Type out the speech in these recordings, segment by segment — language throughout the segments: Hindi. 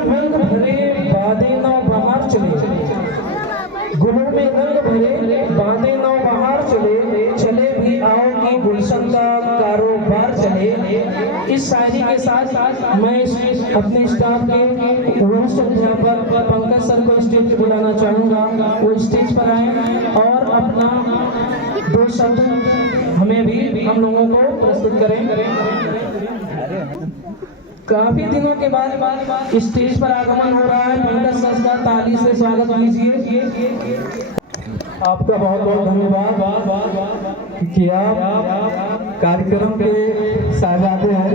में रंग भरे बादे नौ बहार चले, गुलों में रंग भरे बादे नौ बहार चले, चले भी आओ कि गुलशन का कारोबार चले। इस शायरी के साथ मैं अपने स्टाफ के वरिष्ठ अध्यापक पंकज सर को स्टेज पर बुलाना चाहूँगा। वो स्टेज पर आए और अपना 2 शब्द हमें भी हम लोगों को प्रस्तुत करें। काफी दिनों के बाद स्टेज पर आगमन हो रहा है, पंकज सर का ताली से स्वागत कीजिए। आपका बहुत बहुत धन्यवाद कि आप कार्यक्रम के साझाते हैं।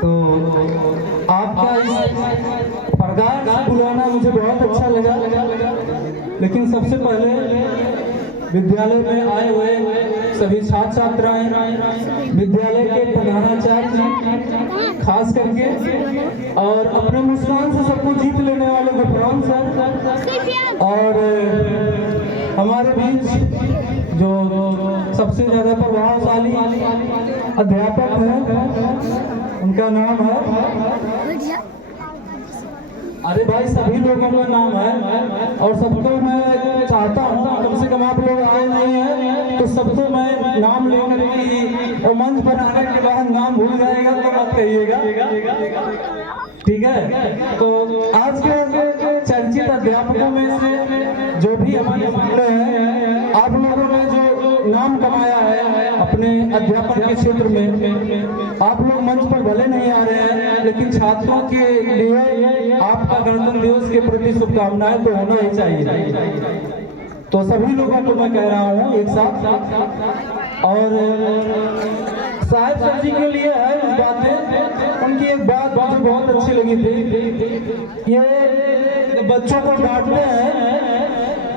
तो आपका इस प्रकार बुलाना मुझे बहुत अच्छा लगा। लेकिन सबसे पहले विद्यालय में आए हुए सभी छात्र छात्राएं, विद्यालय के प्रधानाचार्य खास करके, और अपने मुस्कान से सबको जीत लेने वाले गुफरान सर, और हमारे बीच जो सबसे ज्यादा प्रभावशाली अध्यापक है, उनका नाम है, अरे भाई सभी लोगों का नाम है और सबको मैं चाहता हूँ, कम से कम आप लोग आए नहीं हैं तो सबको मैं नाम लेकर के और मंच पर आने के बाद नाम भूल जाएगा तो मत कहिएगा, ठीक है। तो आज के चर्चित अध्यापकों में से जो भी हमारे सामने हैं, आप लोगों ने जो नाम कमाया है अपने अध्यापन के क्षेत्र में, आप लोग मंच पर भले नहीं आ रहे हैं लेकिन छात्रों के लिए आपका गणतंत्र दिवस के प्रति शुभकामनाएं तो होना ही चाहिए। तो सभी लोगों को मैं कह रहा हूँ एक साथ, और साहिब सर जी के लिए है इस बातें, उनकी एक बात मुझे बहुत अच्छी लगी थी। ये बच्चों को डांटते हैं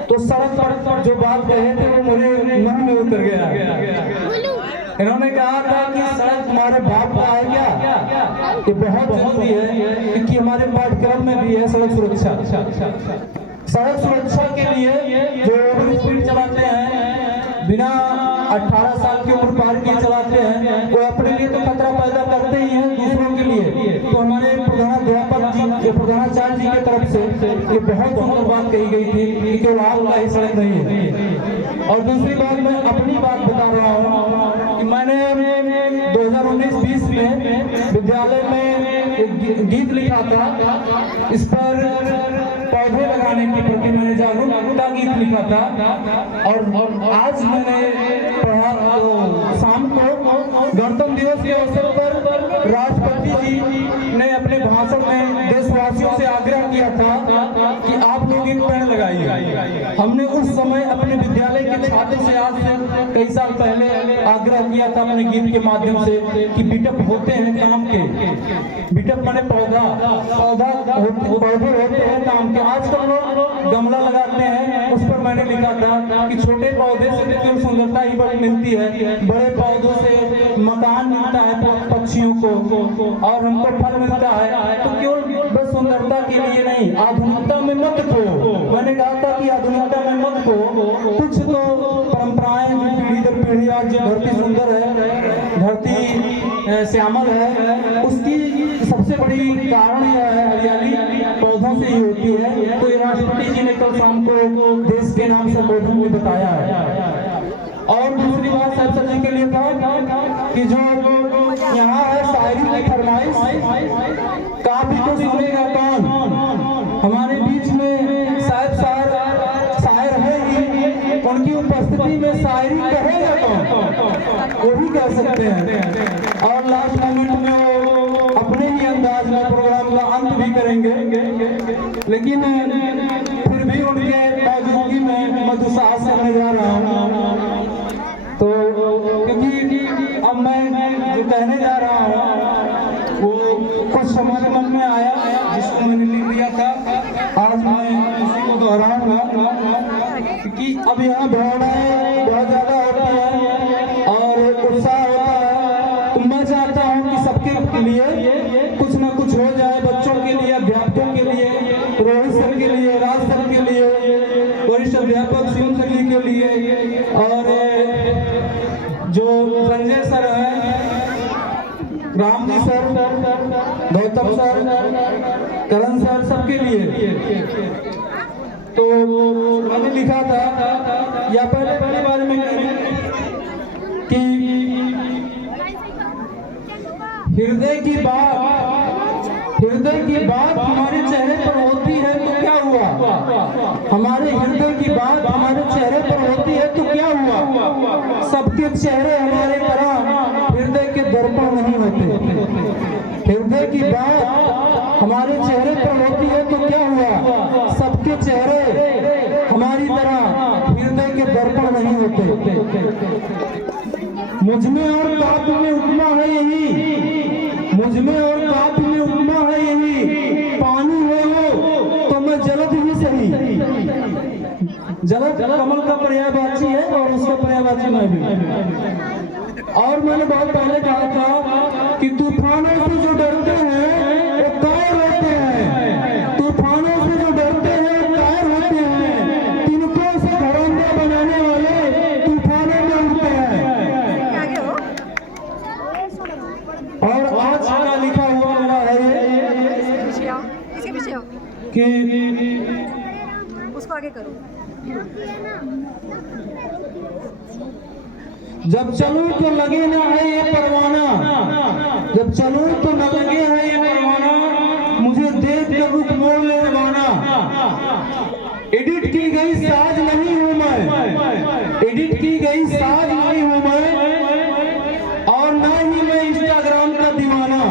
तो सड़क पर जो बात कहे थे वो मेरे मन में उतर गया। इन्होंने कहा था कि सड़क तुम्हारे बाप का है क्या? ये बहुत जरूरी है क्योंकि हमारे पाठ्यक्रम में भी है सड़क सुरक्षा। सड़क सुरक्षा के लिए जो ओवर स्पीड चलाते हैं, बिना 18 साल की उम्र पार किए चलाते हैं, वो अपने लिए तो खतरा पैदा करते ही हैं, दूसरों के लिए। तो हमारे प्रधानाध्यापक जी, प्रधानाचार्य जी की तरफ से ये बहुत सुंदर बात कही गई थी कि केवल आपका ही सड़क नहीं है। और दूसरी बात, मैं अपनी बात बता रहा हूँ कि मैंने 2019-20 में विद्यालय में एक गीत लिखा था, इस पर पौधे लगाने के प्रति मैंने जागरूकता गीत लिखा था। और आज मैंने पढ़ा तो शाम को गणतंत्र दिवस के अवसर पर राष्ट्रपति जी ने अपने भाषण में देशवासियों से आग्रह किया था कि आप लोग एक पेड़ लगाइए। हमने उस समय अपने विद्यालय के छात्र से आज से कई साल पहले आग्रह किया था अपने गीत के माध्यम से कि बिटअप होते हैं काम के, बिटअप माने पौधे होते हैं काम के। आजकल लोग गमला लगाते हैं, उस पर मैंने लिखा था कि छोटे पौधे से केवल सुंदरता ही बड़ी मिलती है, बड़े पौधों से मकान मिलता है पक्षियों को और हमको फल मिलता है। तो केवल बस सुंदरता के लिए नहीं, आधुनिकता में मत खो। मैंने कहा था कि आधुनिकता में मत खो, कुछ तो परंपराएं पीढ़ी दर पीढ़ी, आज जो धरती सुंदर है, धरती श्यामल है, उसकी सबसे बड़ी कारण यह है हरियाली पौधों से ही होती है। तो राष्ट्रपति जी ने कल शाम को देश के नाम से पौधों में बताया है। और दूसरी बात साहब सर जी के लिए था कि जो यहाँ है शायरी की फरमाइश, काफी को सुनेगा कौन? हमारे बीच में साहब शायर है ही, उनकी उपस्थिति में शायरी कहेगा कौन? वो भी कह सकते हैं। और लास्ट मोमेंट में वो अपने ही अंदाज में प्रोग्राम का अंत भी करेंगे, लेकिन फिर भी उनके मौजूदगी में मधुसाहस करने जा रहा हूँ। तो क्योंकि अब मैं जो कहने जा रहा हूँ वो कुछ हमारे मन में आया जिसको मैंने लिख दिया था, आज मैं उसी को दोहराऊंगा। क्योंकि अब यहाँ भावनाएं बहुत ज्यादा होती है और उत्साह होता है, तो मैं चाहता हूँ कि सबके लिए कुछ ना कुछ हो जाए, बच्चों के लिए, अध्यापकों के लिए, रोहित सर के लिए, राज सर के लिए, वरिष्ठ अध्यापक शिवम सर जी के लिए, और जो संजय सर है, राम राम जी सर, गौतम सर, करण सर, सबके लिए। तो मैंने लिखा था या पहले बार में कि हृदय की बात हमारे चेहरे पर होती है तो क्या हुआ, हमारे हृदय की बात हमारे चेहरे पर होती है तो क्या हुआ, सबके चेहरे हमारे तरह हृदय के दर्पण नहीं होते। हृदय की बात हमारे चेहरे पर होती है तो क्या हुआ, सबके चेहरे हमारी तरह हृदय के दर्पण नहीं होते। मुझमें और काव्य में उपमा है यही, मुझमें और काव्य में उपमा है यही, पानी हो तो मैं जलद ही सही। जलद कमल का पर्यायवाची है और उसका पर्यायवाची मैं भी। और मैंने बहुत पहले कहा था कि तूफानों से जो डरते हैं वो कायर होते हैं, तूफानों से जो डरते हैं वो कायर होते हैं, तिनकों से घरौंदे बनाने वाले तूफानों में उड़ते हैं। और आज का लिखा हुआ मेरा है कि उसको आगे करो। जब चलूं तो लगे ना है ये परवाना, जब चलूं तो न लगे है ये परवाना, मुझे देख कर रुख मोड़ ले रवाना। एडिट की गई साज नहीं हूं मैं, एडिट की गई साज नहीं हूं मैं, और ना ही मैं इंस्टाग्राम का दीवाना।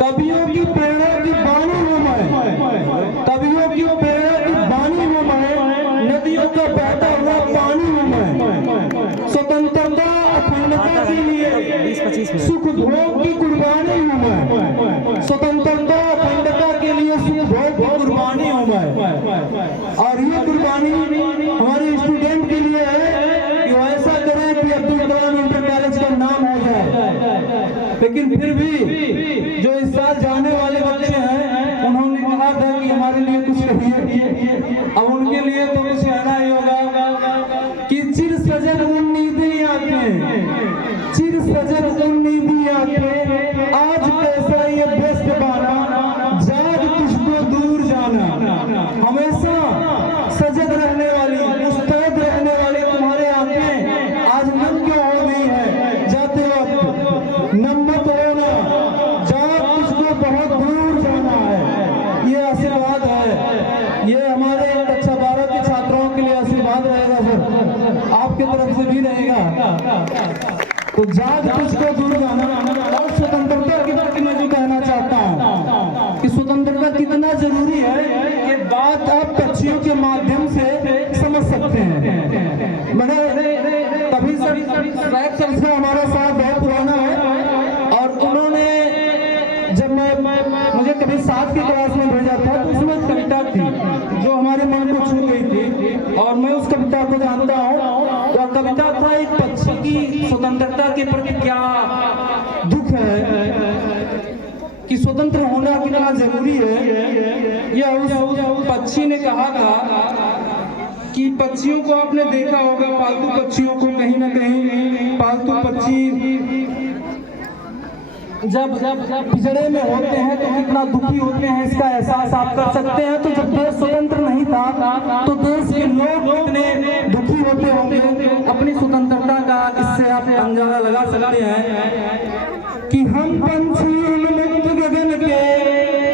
कवियों की प्रेरणा की बानी हूं मैं, कवियों की प्रेरणा की बानी हूं मैं, नदियों का बहता हुआ पानी हूं मैं। स्वतंत्रता अखंडता के लिए सुख भोग की कुर्बानी हूं मैं, स्वतंत्रता अखंडता के लिए सुख भोग की कुर्बानी हूं मैं। और ये कुर्बानी हमारे स्टूडेंट के लिए है कि वो ऐसा करें कि अब्दुल कलाम इंटर कॉलेज का नाम हो जाए। लेकिन फिर भी जो इस साल जाने वाले बच्चे हैं उन्होंने कहा था कि हमारे लिए कुछ कहिए। अब उनके लिए तो कुछ कहना ही होगा कि चिर सजन उम्मीदें आंखें, चिर सजन उम्मीदें आंखें, आज कैसा ये व्यस्त बाना, जाग तुझको दूर जाना। हमेशा सजग रहने वाली, मुस्तैद रहने वाली तुम्हारे आंखें आज नम क्यों हो गई है, जाते वक्त नम मत होना, जाग तुझको बहुत दूर जाना है। ये आशीर्वाद है, ये हमारे कक्षा 12 के छात्रों के लिए आशीर्वाद रहेगा सर, आपके तरफ से भी रहेगा। तो जाग तुझको दूर जाना। और स्वतंत्रता के प्रति मैं जो कहना चाहता हूँ कि स्वतंत्रता कितना जरूरी है, ये बात आप पक्षियों के माध्यम से समझ सकते हैं। मैंने कभी सर हमारा साथ बहुत पुराना है और उन्होंने जब मैं मुझे कभी 7 की क्लास में भेजा था तो उसमें कविता थी जो हमारे मन को छू गई थी और मैं उस कविता को जानता हूँ। वह कविता था एक पक्षी की स्वतंत्रता के प्रति क्या दुख है, कि स्वतंत्र होना कितना जरूरी है। यह उस पक्षी ने कहा था कि पक्षियों को आपने देखा होगा, पालतू पक्षियों को कहीं ना कहीं पालतू पक्षी जब पिंजरे में होते हैं तो कितना दुखी होते हैं, इसका एहसास आप कर सकते हैं। तो जब देश स्वतंत्र नहीं था तो देश के लोग कितने दुखी होते होंगे अपनी स्वतंत्रता का, इससे आप अंदाजा लगा सकते हैं कि हम पंछी उन्मुक्त गगन के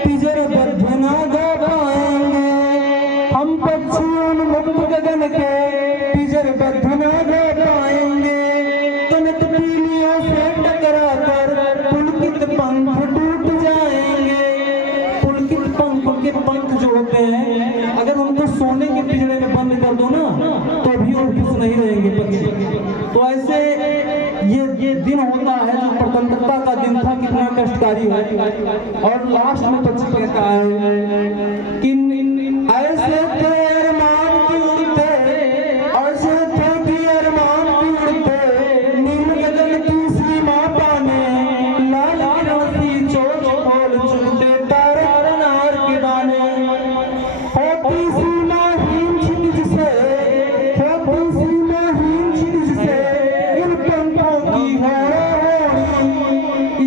पिंजरबद्ध ना गा पाएंगे, हम पंछी उन्मुक्त गगन के पिंजरबद्ध ना गा पाएंगे, कनक पीलियों से टकरा कर पुलकित पंख टूट जाएंगे। पुलकित पंख, उनके पंख जो होते हैं अगर उनको सोने के पिंजरे में बंद कर दो ना तो भी वो खुश नहीं रहेंगे पक्षी। तो ऐसे ये दिन होता है जो स्वतंत्रता का दिन था, कितना कष्टकारी है। और लास्ट में पक्षी कहता है कि ऐसे थे अरमान की उड़ते, ऐसे थे कि अरमान की उड़ते, नील गगन की सीमा पाने, लाल किरण सी चोट खोल चुनते तारे नार के दाने। होती सीमाहीन क्षितिज से, होती सीमाहीन क्षितिज से इन पंखों की होड़ी,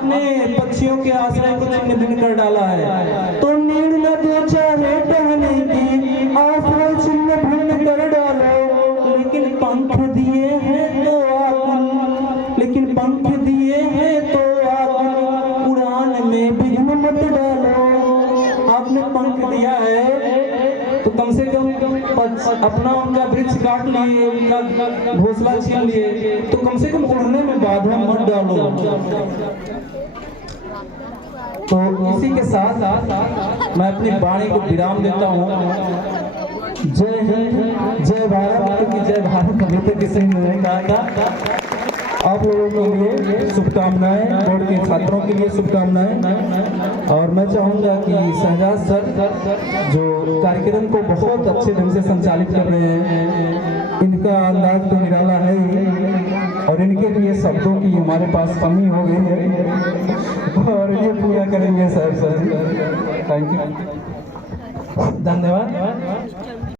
आपने पक्षियों के आश्रय को छिन्न भिन्न कर डाला है। तो नींद न दो चाहे टहने की, आश्रय छिन्न भिन्न कर डालो। लेकिन पंख दिए हैं तो आप, लेकिन पंख दिए हैं तो आप उड़ान में विघ्न मत डालो। आपने पंख दिया है तो कम से कम अपना उनका वृक्ष काट लिए, उनका घोंसला छीन लिए, तो कम से कम उड़ने में बाधा मत डालो। तो इसी के साथ मैं अपनी वाणी को विराम देता हूँ। जय हिंद, जय भारत की जय भारत। अभी तक किसी ने नहीं कहा था। आप लोगों के लिए शुभकामनाएं, बोर्ड के छात्रों के लिए शुभकामनाएं। और मैं चाहूँगा कि शहजाद सर जो कार्यक्रम को बहुत अच्छे ढंग से संचालित कर रहे हैं, इनका अंदाज तो निराला है ही, और इनके लिए शब्दों की हमारे पास कमी हो गई है, और ये पूरा करेंगे सर। थैंक यू, धन्यवाद।